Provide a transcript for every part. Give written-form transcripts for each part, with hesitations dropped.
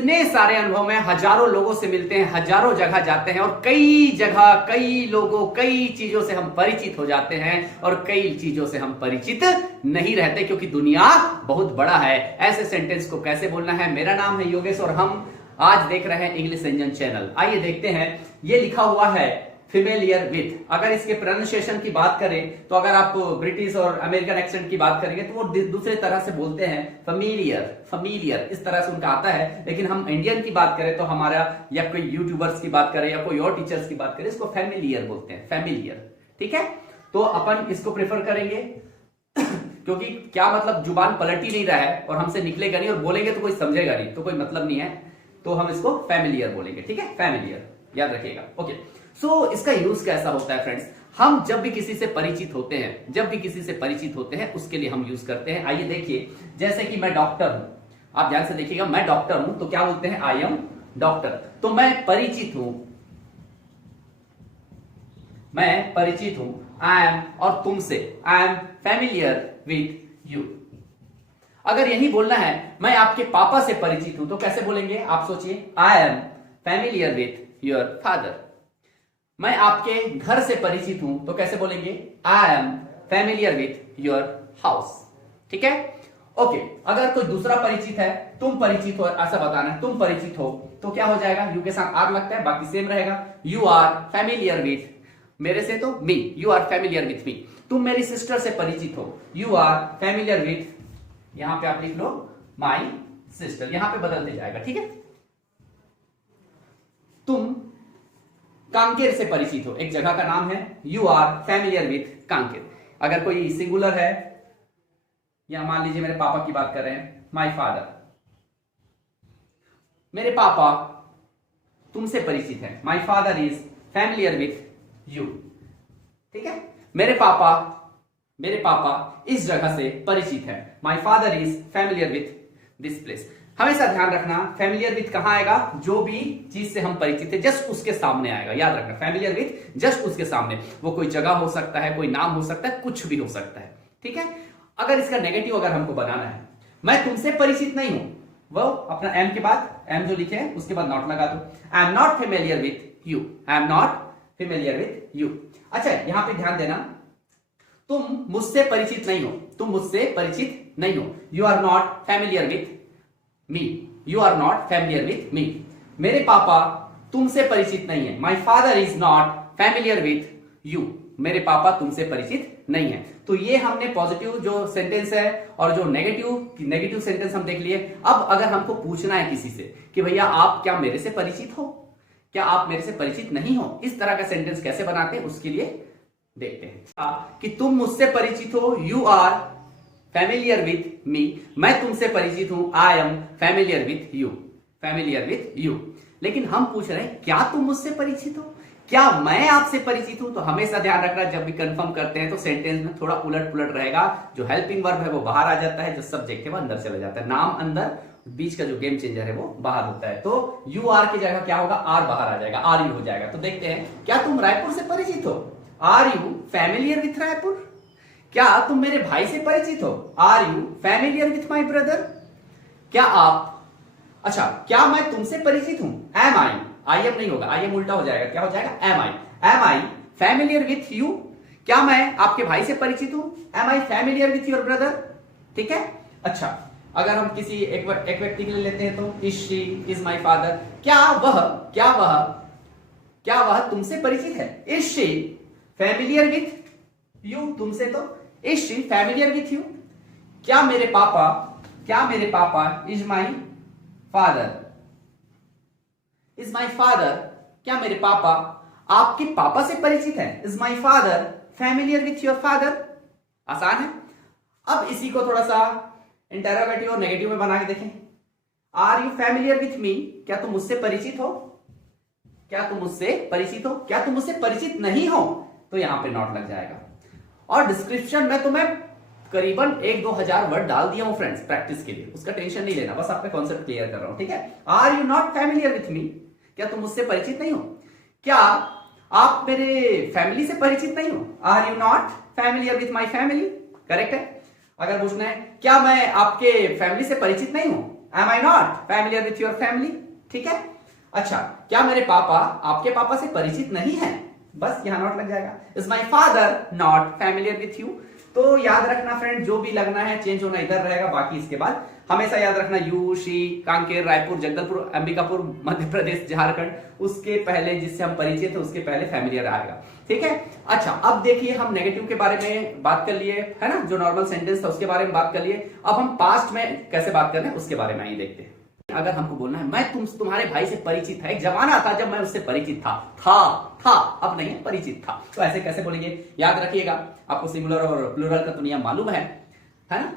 इतने सारे अनुभव में हजारों लोगों से मिलते हैं, हजारों जगह जाते हैं और कई जगह, कई लोगों, कई चीजों से हम परिचित हो जाते हैं और कई चीजों से हम परिचित नहीं रहते क्योंकि दुनिया बहुत बड़ा है। ऐसे सेंटेंस को कैसे बोलना है? मेरा नाम है योगेश और हम आज देख रहे हैं इंग्लिश इंजन चैनल। आइए देखते हैं। ये लिखा हुआ है फेमिलियर विथ। अगर इसके प्रोनाउंसिएशन की बात करें तो अगर आप ब्रिटिश और अमेरिकन एक्सेंट की बात करेंगे तो वो दूसरे तरह से बोलते हैं, फेमिलियर, फेमिलियर इस तरह से उनका आता है। लेकिन हम इंडियन की बात करें तो हमारा, या कोई यूट्यूबर्स की बात करें या कोई और टीचर्स की बात करें, इसको फेमिलियर बोलते हैं, फेमिलियर। ठीक है, तो अपन इसको प्रेफर करेंगे क्योंकि क्या मतलब जुबान पलट ही नहीं रहा है और हमसे निकलेगा नहीं और बोलेंगे तो कोई समझेगा नहीं, तो कोई मतलब नहीं है, तो हम इसको फेमिलियर बोलेंगे। ठीक है, फेमिलियर याद रखिएगा। ओके, सो इसका यूज कैसा होता है फ्रेंड्स? हम जब भी किसी से परिचित होते हैं, जब भी किसी से परिचित होते हैं उसके लिए हम यूज करते हैं। आइए देखिए, जैसे कि मैं डॉक्टर हूं, आप ध्यान से देखिएगा, मैं डॉक्टर हूं तो क्या बोलते हैं? I am doctor. तो मैं परिचित हूं, मैं परिचित हूं, आई एम, और तुमसे, आई एम फेमिलियर विथ यू। अगर यही बोलना है मैं आपके पापा से परिचित हूं तो कैसे बोलेंगे? आप सोचिए, आई am familiar with your father. मैं आपके घर से परिचित हूं तो कैसे बोलेंगे? आई am familiar with your house. ठीक है, ओके। अगर कोई दूसरा परिचित है, तुम परिचित हो, ऐसा बताना है, तुम परिचित हो तो क्या हो जाएगा? यू के साथ आर लगता है, बाकी सेम रहेगा। यू आर फेमिलियर विथ, मेरे से तो me, you are familiar with me. तुम मेरी सिस्टर से परिचित हो, यू आर फेमिलियर विथ, यहां पे आप लिख लो माई सिस्टर, यहां पे बदलते जाएगा। ठीक है, तुम कांकेर से परिचित हो, एक जगह का नाम है, you are familiar with Kanker. अगर कोई सिंगुलर है, या मान लीजिए मेरे पापा की बात कर रहे हैं, माई फादर, मेरे पापा तुमसे परिचित है, my father is familiar with you. ठीक है, मेरे पापा इस जगह से परिचित है, my father is familiar with this place. हमेशा ध्यान रखना, फेमिलियर विथ कहां आएगा? जो भी चीज से हम परिचित है जस्ट उसके सामने आएगा। याद रखना, फेमिलियर विथ जस्ट उसके सामने। वो कोई जगह हो सकता है, कोई नाम हो सकता है, कुछ भी हो सकता है। ठीक है, अगर इसका नेगेटिव अगर हमको बनाना है, मैं तुमसे परिचित नहीं हूं, वो अपना एम के बाद, एम जो लिखे हैं उसके बाद नॉट लगा दो। I am not familiar with you, I am not familiar with you. अच्छा, यहां पे ध्यान देना, तुम मुझसे परिचित नहीं हो, तुम मुझसे परिचित नहीं हो, you are not familiar with me, you are not familiar with me. मेरे पापा तुमसे परिचित नहीं है, my father is not familiar with you, मेरे पापा तुमसे परिचित नहीं है। तो ये हमने पॉजिटिव जो सेंटेंस है और जो नेगेटिव सेंटेंस हम देख लिए। अब अगर हमको पूछना है किसी से कि भैया आप क्या मेरे से परिचित हो, क्या आप मेरे से परिचित नहीं हो, इस तरह का सेंटेंस कैसे बनाते हैं उसके लिए देखते हैं। कि तुम मुझसे परिचित हो, you are familiar with me, मैं तुमसे परिचित हूं, I am familiar with you, familiar with you. लेकिन हम पूछ रहे हैं क्या तुम मुझसे परिचित हो, क्या मैं आपसे परिचित हूं? तो हमेशा ध्यान रखना, जब भी कंफर्म करते हैं तो सेंटेंस में थोड़ा उलट पुलट रहेगा। जो हेल्पिंग वर्ब है वो बाहर आ जाता है, जो सब्जेक्ट है वो अंदर चला जाता है, नाम अंदर, बीच का जो गेम चेंजर है वो बाहर होता है। तो यू आर की जगह क्या होगा? आर बाहर आ जाएगा, आर यू हो जाएगा। तो देखते हैं, क्या तुम रायपुर से परिचित हो? Are you familiar with Raipur? क्या तुम मेरे भाई से परिचित हो? Are you familiar with my brother? क्या आप, अच्छा, क्या मैं तुमसे परिचित हूं? एम आई, आई एम नहीं होगा, आई एम उल्टा हो जाएगा, क्या हो जाएगा? Am I familiar with you? क्या मैं आपके भाई से परिचित हूं? Am I familiar with your brother? ठीक है, अच्छा, अगर हम किसी एक व्यक्ति के लिए लेते हैं तो is she, is my father, क्या वह तुमसे परिचित है? Is she familiar with you? तुमसे तो is she familiar with you? क्या मेरे पापा इज माई फादर, क्या मेरे पापा आपके पापा से परिचित है? Is my father familiar with your father? आसान है। अब इसी को थोड़ा सा इंटरोगेटिव और नेगेटिव में बना के देखें। Are you familiar with me? क्या तुम मुझसे परिचित हो? क्या तुम मुझसे परिचित हो? क्या तुम मुझसे परिचित नहीं हो? तो यहां पे नॉट लग जाएगा। और डिस्क्रिप्शन में तो मैं करीबन 1-2 हजार वर्ड डाल दिया हूं फ्रेंड्स प्रैक्टिस के लिए, उसका टेंशन नहीं लेना, बस आपका कॉन्सेप्ट क्लियर कर रहा हूं। ठीक है, are you not familiar with me? क्या तुम मुझसे परिचित नहीं हो? क्या आप मेरे फैमिली से परिचित नहीं हो? Are you not familiar with my family? Correct है। अगर पूछना है क्या मैं आपके फैमिली से परिचित नहीं हूं, am I not familiar with your family? ठीक है। अच्छा, क्या मेरे पापा आपके पापा से परिचित नहीं है? बस यहां नॉट लग जाएगा। Is my father not familiar with you? तो याद रखना फ्रेंड, जो भी लगना है चेंज होना इधर रहेगा, बाकी इसके बाद हमेशा याद रखना यू, शी, कांकेर, रायपुर, जगदलपुर, अंबिकापुर, मध्य प्रदेश, झारखंड, उसके पहले जिससे हम परिचित है उसके पहले फैमिलियर आएगा। ठीक है। अच्छा, अब देखिए हम नेगेटिव के बारे में बात कर लिए है ना, जो नॉर्मल सेंटेंस था उसके बारे में बात कर लिए। अब हम पास्ट में कैसे बात कर रहे हैं उसके बारे में आइए देखते हैं। अगर हमको बोलना है मैं तुम्हारे भाई से परिचित था, एक जमाना था जब मैं उससे परिचित था, अब नहीं है, परिचित था, तो ऐसे कैसे बोलेंगे? याद रखिएगा, आपको सिंगुलर और प्लूरल का तो नियम मालूम है ना?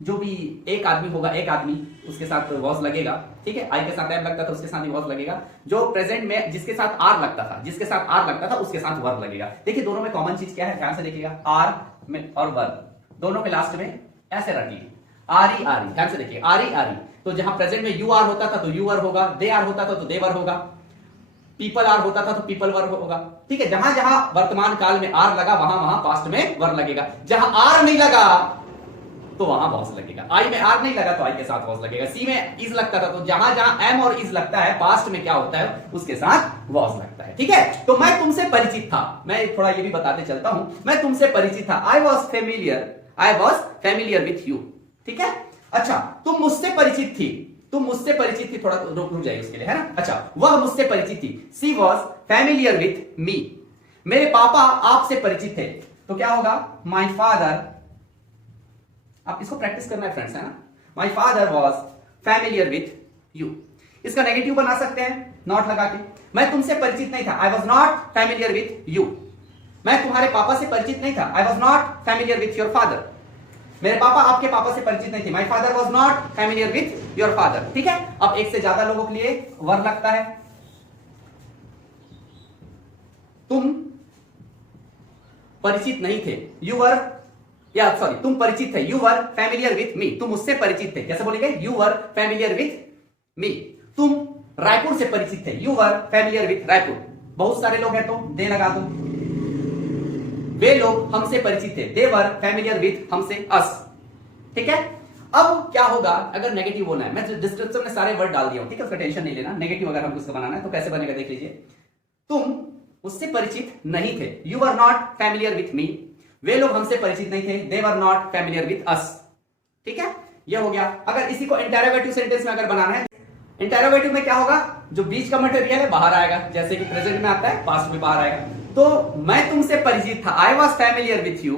जो भी एक आदमी होगा, एक आदमी, उसके साथ वॉज लगेगा। ठीक है। आई के साथ एम लगता था, उसके साथ ही वॉज लगेगा। जो प्रेजेंट में जिसके साथ आर लगता था उसके साथ वर्ब लगेगा। देखिए दोनों में कॉमन चीज क्या है, ध्यान से देखिएगा, आर में और वर्ब दोनों के लास्ट में ऐसे रखिए, आरी आरी। ध्यान से देखिए, आरी आरी। तो जहां प्रेजेंट में यू आर होता था तो यू आर होगा, दे आर होता था तो दे वर होगा, पीपल आर होता था तो पीपल वर होगा। ठीक है। जहां जहां वर्तमान काल में आर लगा वहां वहां पास्ट में वर लगेगा। जहां आर नहीं लगा तो वहां वॉज लगेगा। आई में आर नहीं लगा तो आई के साथ वॉज लगेगा। सी में इज लगता था तो जहां जहां एम और इज लगता है पास्ट में क्या होता है, उसके साथ वॉज लगता है। ठीक है। तो मैं तुमसे परिचित था, मैं थोड़ा ये भी बताते चलता हूं, मैं तुमसे परिचित था। I was familiar with you. ठीक है। अच्छा, तुम मुझसे परिचित थी, थोड़ा रुक जाइए उसके लिए, है ना। अच्छा, वह मुझसे परिचित थी, सी वॉज फैमिलियर विथ मी। मेरे पापा आपसे परिचित थे, तो क्या होगा, माई फादर, आप इसको प्रैक्टिस करना है फ्रेंड्स, है ना। My father was familiar with you. इसका नेगेटिव बना सकते हैं नॉट लगा के, मैं तुमसे परिचित नहीं था, I was not familiar with you. मैं तुम्हारे पापा से परिचित नहीं था, I was not familiar with your father. मेरे पापा आपके पापा से परिचित नहीं थे, my father was not familiar with your father. ठीक है। अब एक से ज्यादा लोगों के लिए वर लगता है। तुम परिचित नहीं थे, यू वर, या सॉरी, तुम परिचित थे, you were familiar with me. तुम उससे परिचित थे, कैसे बोलेंगे, you were familiar with me. तुम रायपुर से परिचित थे, you were familiar with Raipur. बहुत सारे लोग हैं तो दे लगा दो। वे लोग हमसे परिचित थे, दे वर फैमिलियर विथ हमसे, अस। ठीक है। अब क्या होगा, अगर नेगेटिव बोलना है, मैं डिस्क्रिप्शन में सारे वर्ड डाल दिया हूं, ठीक है, उसका टेंशन नहीं लेना। नेगेटिव अगर हमको इसका बनाना है तो कैसे बनेगा देख लीजिए। तुम उससे परिचित नहीं थे, you were not familiar with me. वे लोग हमसे परिचित नहीं थे, they were not familiar with us. ठीक है, यह हो गया। अगर इसी को इंटरोगेटिव सेंटेंस में अगर बनाना है, इंटरोगेटिव में क्या होगा, जो बीच का मटेरियल है बाहर आएगा, जैसे कि प्रेजेंट में आता है पास्ट में बाहर आएगा। तो मैं तुमसे परिचित था, I was familiar with you.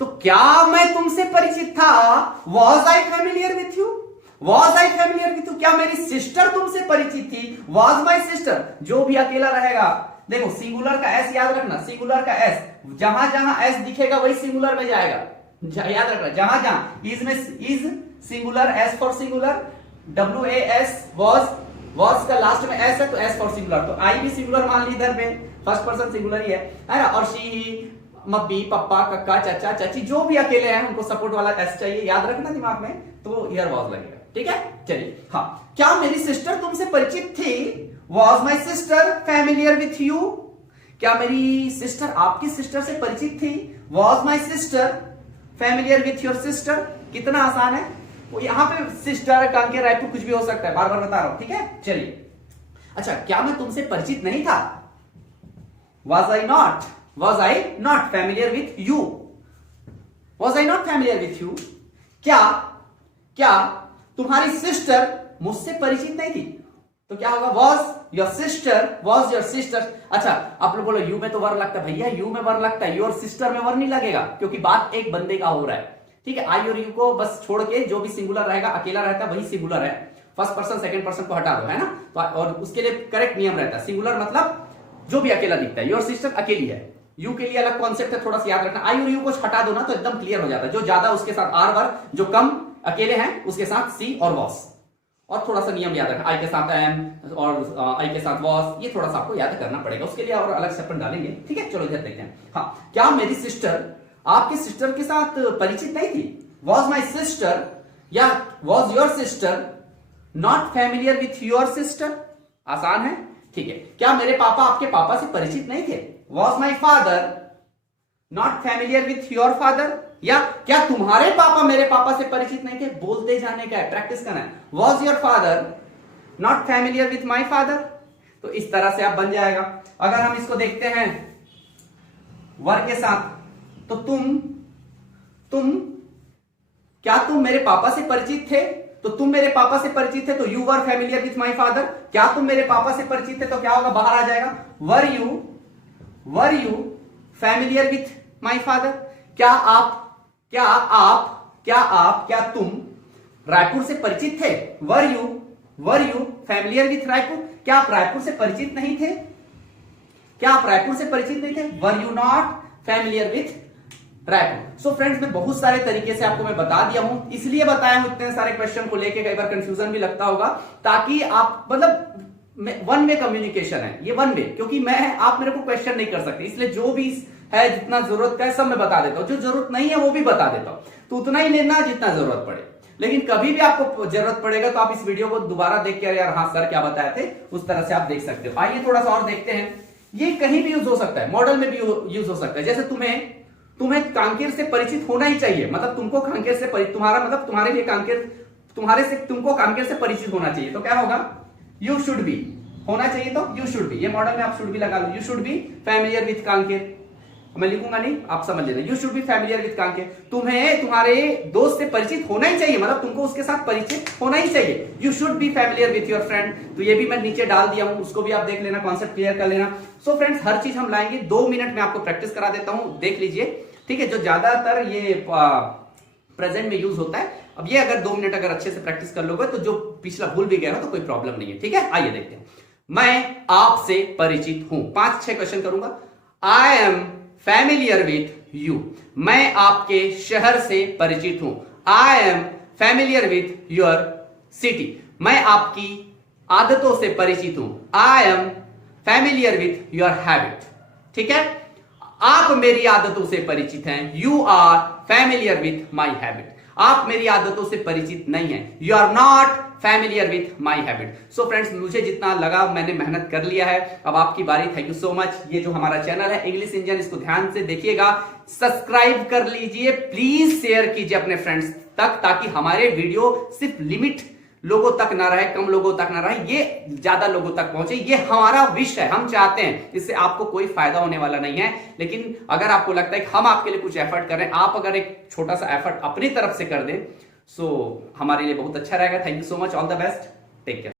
तो क्या मैं तुमसे परिचित था, was I familiar with you, was I familiar with you. क्या मेरी सिस्टर तुमसे परिचित थी, वॉज माई सिस्टर। जो भी अकेला रहेगा, देखो सिंगुलर का एस याद रखना, सिंगुलर का एस जहां जहां एस दिखेगा वही सिंगुलर में जाएगा, याद रखना। जहां जहां इज में is singular, S for singular, W A S, was का लास्ट में एस है तो एस फॉर सिंगुलर। तो आई भी सिंगुलर मान ली, इधर पे फर्स्ट पर्सन सिंगुलर ही है ना। और शी, ही, मम्मी, पापा, कक्का, चाचा, चाची, जो भी अकेले हैं उनको सपोर्ट वाला एस चाहिए, याद रखना दिमाग में, तो हियर वॉज लगेगा। ठीक है। चलिए, हाँ, क्या मेरी सिस्टर तुमसे परिचित थी, was my sister familiar with you. क्या मेरी सिस्टर आपकी सिस्टर से परिचित थी, was my sister familiar with your sister. कितना आसान है। यहां पे सिस्टर, कांके, रायपुर कुछ भी हो सकता है, बार बार बता रहा हूं। ठीक है। चलिए, अच्छा, क्या मैं तुमसे परिचित नहीं था, was I not familiar with you, was I not familiar with you। क्या तुम्हारी सिस्टर मुझसे परिचित नहीं थी, तो क्या होगा, was your sister। अच्छा, आप लोग बोलो यू में तो वर लगता है, भैया यू में वर लगता है, योर सिस्टर में वर नहीं लगेगा, क्योंकि बात एक बंदे का हो रहा है। ठीक है। आई और यू को बस छोड़ के जो भी सिंगुलर रहेगा, अकेला रहता है वही सिंगुलर है। फर्स्ट पर्सन सेकंड पर्सन को हटा दो, है ना। तो और उसके लिए करेक्ट नियम रहता है, सिंगुलर मतलब जो भी अकेला दिखता है। योर सिस्टर अकेली है, यू के लिए अलग कॉन्सेप्ट है, थोड़ा सा याद रखना। आई और यू को हटा दो ना तो एकदम क्लियर हो जाता है। जो ज्यादा उसके साथ आर वर, जो कम अकेले हैं उसके साथ सी और वॉस। और थोड़ा सा नियम याद रखना, आई के साथ एम और आई के साथ वॉस, ये थोड़ा सा आपको याद करना पड़ेगा, उसके लिए और अलग सेपन डालेंगे। ठीक है। चलो इधर देखते हैं। हाँ, क्या मेरी सिस्टर आपकी सिस्टर के साथ परिचित नहीं थी, वॉज माई सिस्टर, या was your sister not familiar with your sister. आसान है। ठीक है। क्या मेरे पापा आपके पापा से परिचित नहीं थे, was my father not familiar with your father. या क्या तुम्हारे पापा मेरे पापा से परिचित नहीं थे? बोलते जाने का है, प्रैक्टिस करना है। Was your father not familiar with my father? तो इस तरह से आप बन जाएगा। अगर हम इसको देखते हैं वर के साथ, तो क्या तुम मेरे पापा से परिचित थे? तो तुम मेरे पापा से परिचित थे तो you were familiar with my father. क्या तुम मेरे पापा से परिचित थे तो क्या होगा, बाहर आ जाएगा were you familiar with my father. क्या तुम रायपुर से परिचित थे? Were you familiar with Raipur. क्या आप रायपुर से परिचित नहीं थे? Were you not familiar with Raipur. So friends, मैं बहुत सारे तरीके से आपको मैं बता दिया हूं, इसलिए बताया हूं इतने सारे क्वेश्चन को लेके, कई बार कंफ्यूजन भी लगता होगा, ताकि आप मतलब वन वे कम्युनिकेशन है ये, वन वे, क्योंकि आप मेरे को क्वेश्चन नहीं कर सकते, इसलिए जो भी है जितना जरूरत का है सब मैं बता देता हूं, जो जरूरत नहीं है वो भी बता देता हूं, तो उतना ही लेना जितना जरूरत पड़े। लेकिन कभी भी आपको जरूरत पड़ेगा तो आप इस वीडियो को दोबारा देख के, यार हाँ सर क्या बताए थे, उस तरह से आप देख सकते हो। आइए थोड़ा सा और देखते हैं। ये कहीं भी यूज हो सकता है, मॉडल में भी यूज हो सकता है। जैसे तुम्हें कांकेर से परिचित होना ही चाहिए, मतलब तुमको कांकेर से तुम्हारा मतलब तुम्हारे लिए तुमको कांकेर से परिचित होना चाहिए, तो क्या होगा, यू शुड बी होना चाहिए, तो यू शुड बी, ये मॉडल में आप शुड बी लगा लो, you should be familiar with Kanker. मैं लिखूंगा नहीं, आप समझ लेना, you should be familiar with Kanker. तुम्हें तुम्हारे दोस्त से परिचित होना ही चाहिए, मतलब तुमको उसके साथ परिचित होना ही चाहिए, you should be familiar with your friend. तो ये भी मैं नीचे डाल दिया हूं, उसको भी आप देख लेना, कॉन्सेप्ट क्लियर कर लेना। सो फ्रेंड्स, हर चीज हम लाएंगे, 2 मिनट में आपको प्रैक्टिस करा देता हूं, देख लीजिए, ठीक है। जो ज्यादातर ये प्रेजेंट में यूज होता है, अब ये अगर 2 मिनट अगर अच्छे से प्रैक्टिस कर लोगे तो जो पिछला भूल भी गया हो तो कोई प्रॉब्लम नहीं है, ठीक है। आइए देखते हैं। मैं आपसे परिचित हूं, 5-6 क्वेश्चन करूंगा। I am familiar with you, मैं आपके शहर से परिचित हूं। I am familiar with your city, मैं आपकी आदतों से परिचित हूं। I am familiar with your habit, ठीक है। आप मेरी आदतों से परिचित हैं, you are familiar with my habit. आप मेरी आदतों से परिचित नहीं हैं, you are not familiar with my habit. So friends, मुझे जितना लगा मैंने मेहनत कर लिया है, अब आपकी बारी। Thank you so much. ये जो हमारा चैनल है इंग्लिश इंजन, इसको ध्यान से देखिएगा, सब्सक्राइब कर लीजिए, प्लीज शेयर कीजिए अपने फ्रेंड्स तक, ताकि हमारे वीडियो सिर्फ लिमिट लोगों तक ना रहे, कम लोगों तक ना रहे, ये ज्यादा लोगों तक पहुंचे। ये हमारा विश है, हम चाहते हैं, इससे आपको कोई फायदा होने वाला नहीं है। लेकिन अगर आपको लगता है कि हम आपके लिए कुछ एफर्ट कर रहे हैं, आप अगर एक छोटा सा एफर्ट अपनी तरफ से कर दें, सो हमारे लिए बहुत अच्छा रहेगा। Thank you so much, all the best, take care.